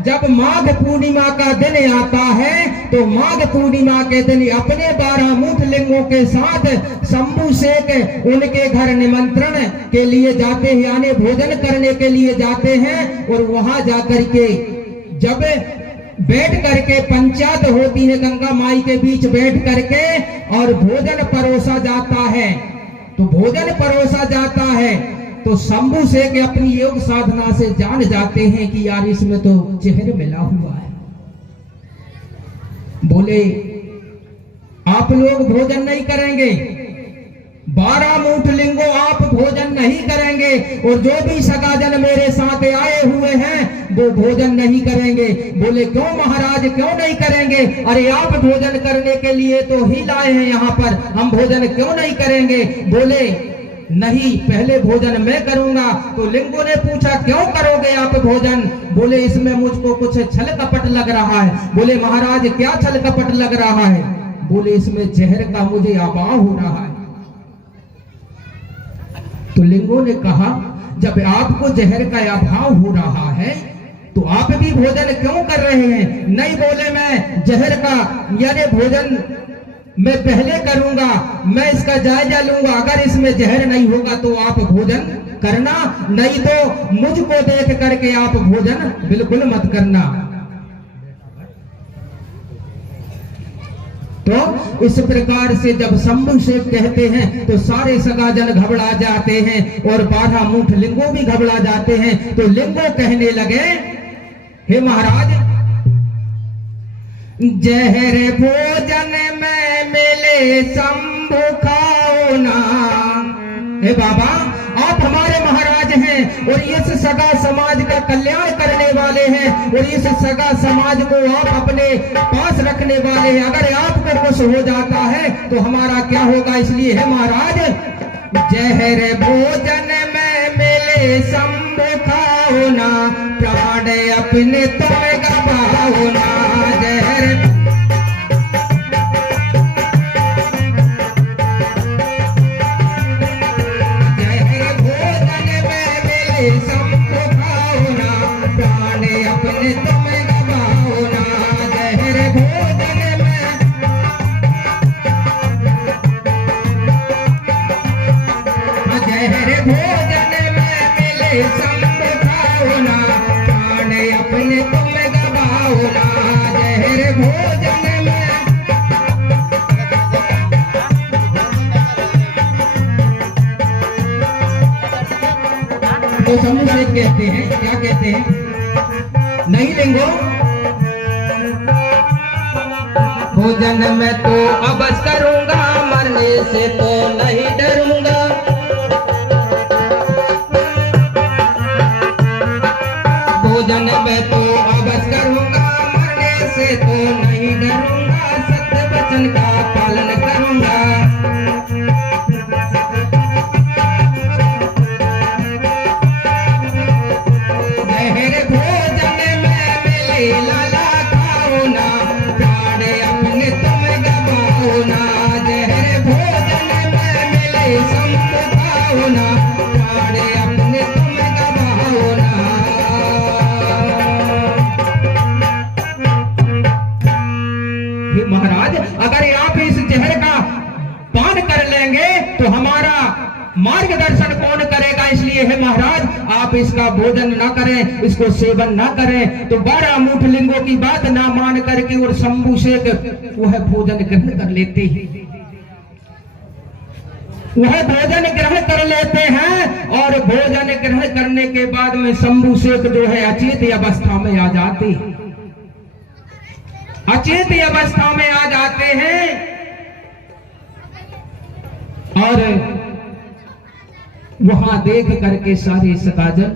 जब माघ पूर्णिमा का दिन आता है तो माघ पूर्णिमा के दिन अपने 12 मूठ लिंगों के साथ शंभू शेख उनके घर निमंत्रण के लिए जाते हैं, यानी भोजन करने के लिए जाते हैं। और वहां जाकर के जब बैठ करके पंचायत होती है गंगा माई के बीच बैठ करके और भोजन परोसा जाता है, तो भोजन परोसा जाता है तो शंभू शेख अपनी योग साधना से जान जाते हैं कि यार इसमें तो जहर मिला हुआ है। बोले आप लोग भोजन नहीं करेंगे, 12 मूठ लिंगों आप भोजन नहीं करेंगे और जो भी सगाजन मेरे साथ आए हुए हैं वो भोजन नहीं करेंगे। बोले क्यों महाराज क्यों नहीं करेंगे? अरे आप भोजन करने के लिए तो ही लाए हैं यहाँ पर, हम भोजन क्यों नहीं करेंगे? बोले नहीं पहले भोजन मैं करूंगा। तो लिंगों ने पूछा क्यों करोगे आप भोजन? बोले इसमें मुझको कुछ छल कपट लग रहा है। बोले महाराज क्या छल कपट लग रहा है? बोले इसमें जहर का मुझे आभाव हो रहा है। तो लिंगों ने कहा जब आपको जहर का अभाव हो रहा है तो आप भी भोजन क्यों कर रहे हैं? नहीं बोले मैं जहर का यानी भोजन मैं पहले करूंगा, मैं इसका जायजा लूंगा, अगर इसमें जहर नहीं होगा तो आप भोजन करना, नहीं तो मुझको देख करके आप भोजन बिल्कुल मत करना। तो इस प्रकार से जब शंभू शेख कहते हैं तो सारे सगाजन घबरा जाते हैं और 12 मूठ लिंगों भी घबरा जाते हैं। तो लिंगों कहने लगे हे महाराज जहर भोजन में मिले शंभू खाओ ना। हे बाबा आप हमारे महाराज हैं और इस सगा समाज का कल्याण करने वाले हैं और इस सगा समाज को आप अपने पास रखने वाले हैं, अगर आपको कुछ हो जाता है तो हमारा क्या होगा? इसलिए है महाराज जहर भोजन में मिले शंभू खाओ ना, प्राण अपने तुम गवाओ ना। जहर शंभू खाओ ना, प्राण अपने तुम गवाओ ना। जहर भोजन में मिले शंभू खाओ ना, प्राण अपने तुम गवाओ ना। जहर भोजन में तो शंभू शेख कहते हैं क्या कहते हैं? नहीं लिंगो भोजन में तो अबस करूंगा, मरने से तो नहीं डरूंगा। भोजन में तो अबस करूंगा, मरने से तो नहीं डरूंगा। सत्य वचन का पालन करूंगा। लाला खाओ ना, प्राण अपने तुम गवाओ ना। जहर भोजन में मिले शंभू खाओ ना, प्राण अपने तुम गवाओ ना। हे महाराज अगर आप इस जहर का पान कर लेंगे तो हमारा मार्गदर्शन कौन करेगा? इसलिए है महाराज आप इसका भोजन ना करें, इसको सेवन ना करें। तो 12 मूठ लिंगों की बात ना मान करके और शंभू शेख वह भोजन ग्रहण कर लेते हैं, वह भोजन ग्रहण कर लेते हैं। और भोजन ग्रहण करने के बाद में शंभू शेख जो है अचेत अवस्था में आ जाते हैं, अचेत अवस्था में आ जाते हैं। और वहां देख करके सारे सगाजन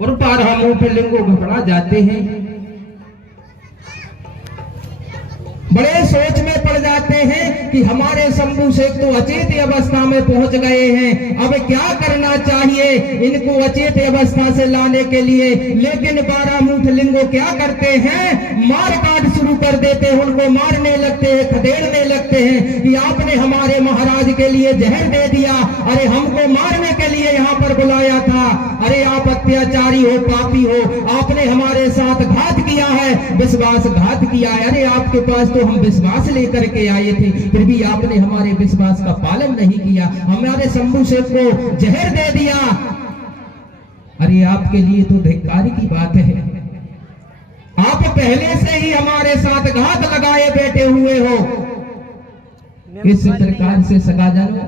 और 12 मूठ लिंगों घबरा जाते हैं, बड़े सोच में पड़ जाते हैं कि हमारे शंभू शेख तो अचेत अवस्था में पहुंच गए हैं, अब क्या करना चाहिए इनको अचेत अवस्था से लाने के लिए। लेकिन 12 मूठ लिंगों क्या करते हैं? मार काट शुरू कर कर देते हैं, उनको मारने लगते हैं, खदेड़ने लगते हैं कि आपने हमारे महाराज के लिए जहर दे दिया, अरे हमको मारने के लिए यहाँ पर बुलाया था, अरे आप अत्याचारी हो, पापी हो, आपने हमारे साथ घात किया है, विश्वासघात किया है। अरे आपके पास तो हम विश्वास लेकर के आए थे, फिर भी आपने हमारे विश्वास का पालन नहीं किया, हमारे शंभू शेख को जहर दे दिया। अरे आपके लिए तो धिक्कार की बात है, आप पहले से ही हमारे साथ घात लगाए बैठे हुए हो। इस प्रकार से सगाजानो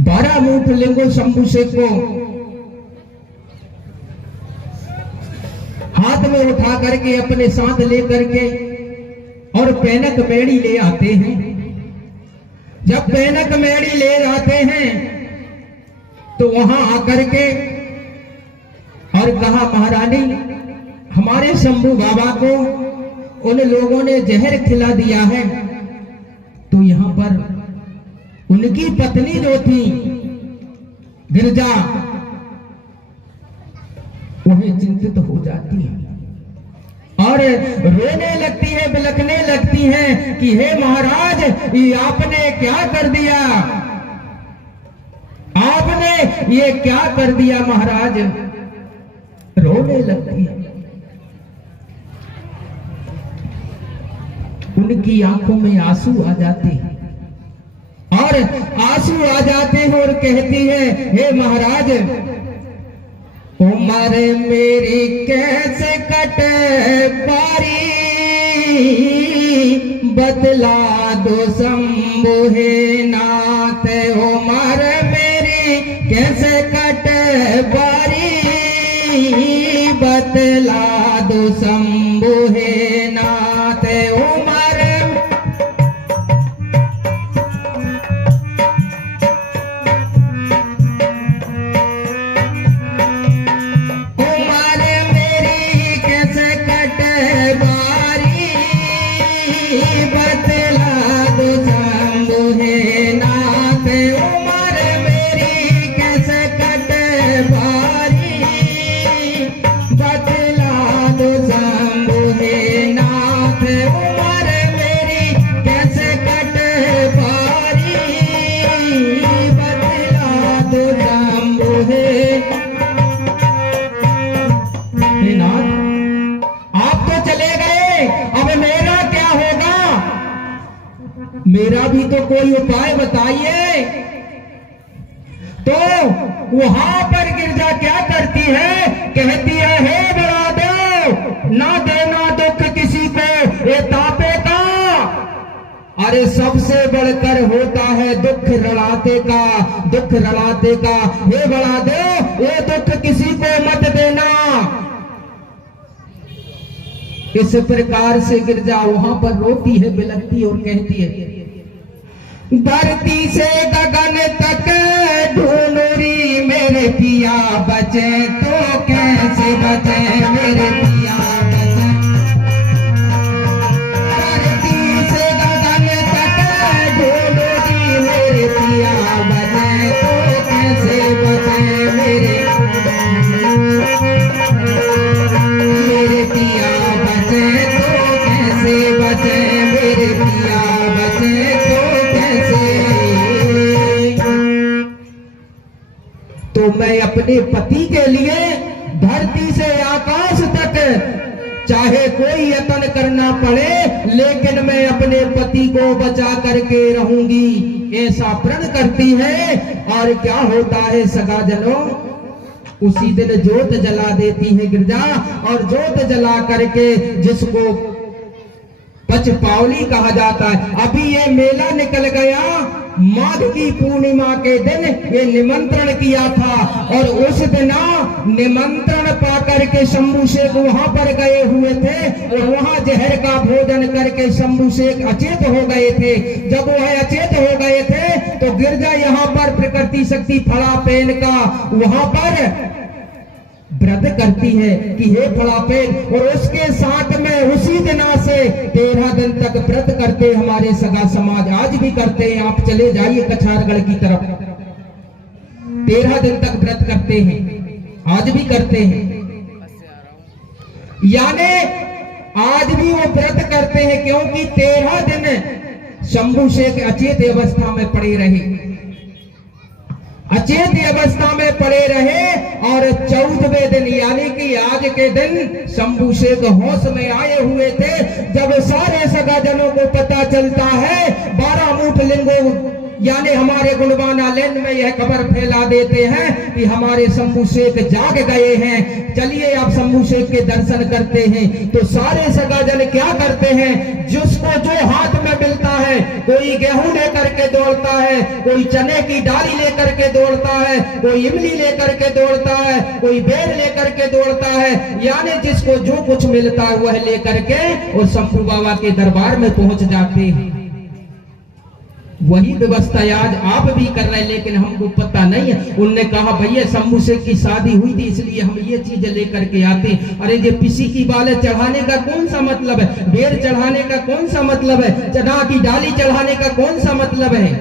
12 मूठ लिंगो शंभू शेख को हाथ में उठा करके अपने साथ लेकर के और पैनक मेड़ी ले आते हैं। जब पैनक मेड़ी ले जाते हैं तो वहां आकर के और कहा, महारानी हमारे शंभू बाबा को उन लोगों ने जहर खिला दिया है। तो यहां पर उनकी पत्नी जो थी गिरजा, वह चिंतित हो जाती है और रोने लगती है, बिलखने लगती है कि हे महाराज, ये आपने क्या कर दिया, आपने ये क्या कर दिया महाराज। रोने लगती है, उनकी आंखों में आंसू आ जाते हैं और आंसू आ जाते हैं और कहती है, हे महाराज, उम्र मेरी कैसे कटे पारी, बतला दो शंभू हे नाथ, उम्र मेरी कैसे कटे पारी, बतला दो शंभू हे नाथ, उम्र मेरी कैसे कटे बारी, बतला दो शंभू हे नाथ, उम्र मेरी कैसे कटे बारी, बतला दो शंभू हे नाथ, उम्र मेरी कैसे कटे बारी, बतला दो शंभू हे नाथ। आप तो चले गए, अब मेरा क्या होगा, मेरा भी तो कोई उपाय बताइए। तो वहां पर गिरजा क्या करती है, कहती है, हे बड़ा देव, ना देना दुख किसी को ये तापे का, अरे सबसे बढ़कर होता है दुख रड़ाते का, दुख रड़ाते का, हे बड़ा देव, ये दुख किसी को मत देना। इस प्रकार से गिरजा वहां पर रोती है, बिलखती और कहती है, धरती से गगन तक ढूंढूरी मेरे पिया बचे तो कैसे बचे मेरे पिया बचे, धरती से गगन तक ढूंढूरी मेरे पिया बचे तो कैसे बचे मेरे पिया बचे तो कैसे बचे मेरे पिया बचे तो कैसे। तो मैं अपने पति के लिए धरती से आकाश तक चाहे कोई यत्न करना पड़े, लेकिन मैं अपने पति को बचा करके रहूंगी, ऐसा प्रण करती है। और क्या होता है सगाजनों, उसी दिन जोत जला देती है गिरजा, और जोत जला करके जिसको पचपावली कहा जाता है। अभी ये मेला निकल गया, माघ की पूर्णिमा के दिन ये निमंत्रण किया था, और उस दिन निमंत्रण पाकर के शंभू शेख वहां पर गए हुए थे, और वहां जहर का भोजन करके शंभू शेख अचेत हो गए थे। जब वह अचेत हो गए थे तो गिरजा यहाँ पर प्रकृति शक्ति फड़ापेन का वहां पर व्रत करती है कि हे फड़ापेन, और उसके साथ में उसी दिना से 13 दिन तक व्रत करते हमारे सगा समाज, आज भी करते हैं। आप चले जाइए कछारगढ़ की तरफ, 13 दिन तक व्रत करते हैं, आज भी करते हैं। यानी आज भी वो व्रत करते हैं, क्योंकि 13 दिन शंभू शेख अचेत अवस्था में पड़े रहे, अचेत अवस्था में पड़े रहे। और 14वें दिन यानी कि आज के दिन शंभू शेख होश में आए हुए थे। जब सारे सगाजनों को पता चलता है, 12 मूठ लिंगों यानी हमारे गुणवान आलेन में यह खबर फैला देते हैं कि हमारे शंभू शेख जाग गए हैं, चलिए आप शंभू शेख के दर्शन करते हैं। तो सारे सगाजन क्या करते हैं, जिसको जो हाथ में मिलता है, कोई गेहूं लेकर के दौड़ता है, कोई चने की डाली लेकर के दौड़ता है, कोई इमली लेकर के दौड़ता है, कोई बेर लेकर के दौड़ता है, यानी जिसको जो कुछ मिलता है वह लेकर के और शंभू बाबा के दरबार में पहुंच जाते हैं। वही व्यवस्था आज आप भी कर रहे हैं, लेकिन हमको पता नहीं है। उनने कहा भैया शंभू शेख की शादी हुई थी इसलिए हम ये चीज लेकर के आते। अरे ये पिसी की बाले चढ़ाने का कौन सा मतलब है, बेर चढ़ाने का कौन सा मतलब है, चना की डाली चढ़ाने का कौन सा मतलब है।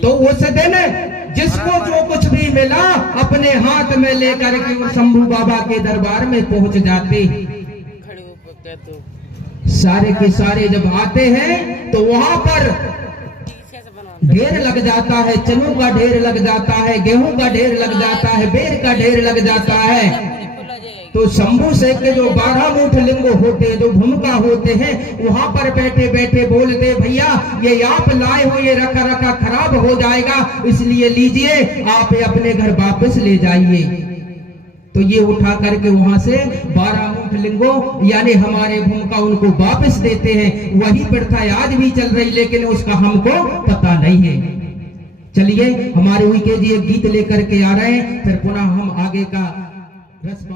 तो उस दिन जिसको जो कुछ भी मिला अपने हाथ में लेकर के वो शंभू बाबा के दरबार में पहुंच जाते। सारे के सारे जब आते हैं तो वहां पर ढेर लग जाता है, चनों का ढेर लग जाता है, गेहूं का ढेर लग जाता है, बेर का ढेर लग जाता है। तो शंभू शेख के जो 12 मूठ लिंग होते हैं, जो भूमिका होते हैं, वहां पर बैठे बैठे बोलते भैया ये आप लाए हो ये रखा रखा खराब हो जाएगा, इसलिए लीजिए आप अपने घर वापस ले जाइए। तो ये उठा करके वहां से 12 मूठ लिंगो यानी हमारे भूमिका उनको वापस देते हैं। वही प्रथा आज भी चल रही, लेकिन उसका हमको पता नहीं है। चलिए हमारे उनके जी एक गीत लेकर के आ रहे हैं, फिर पुनः हम आगे का रस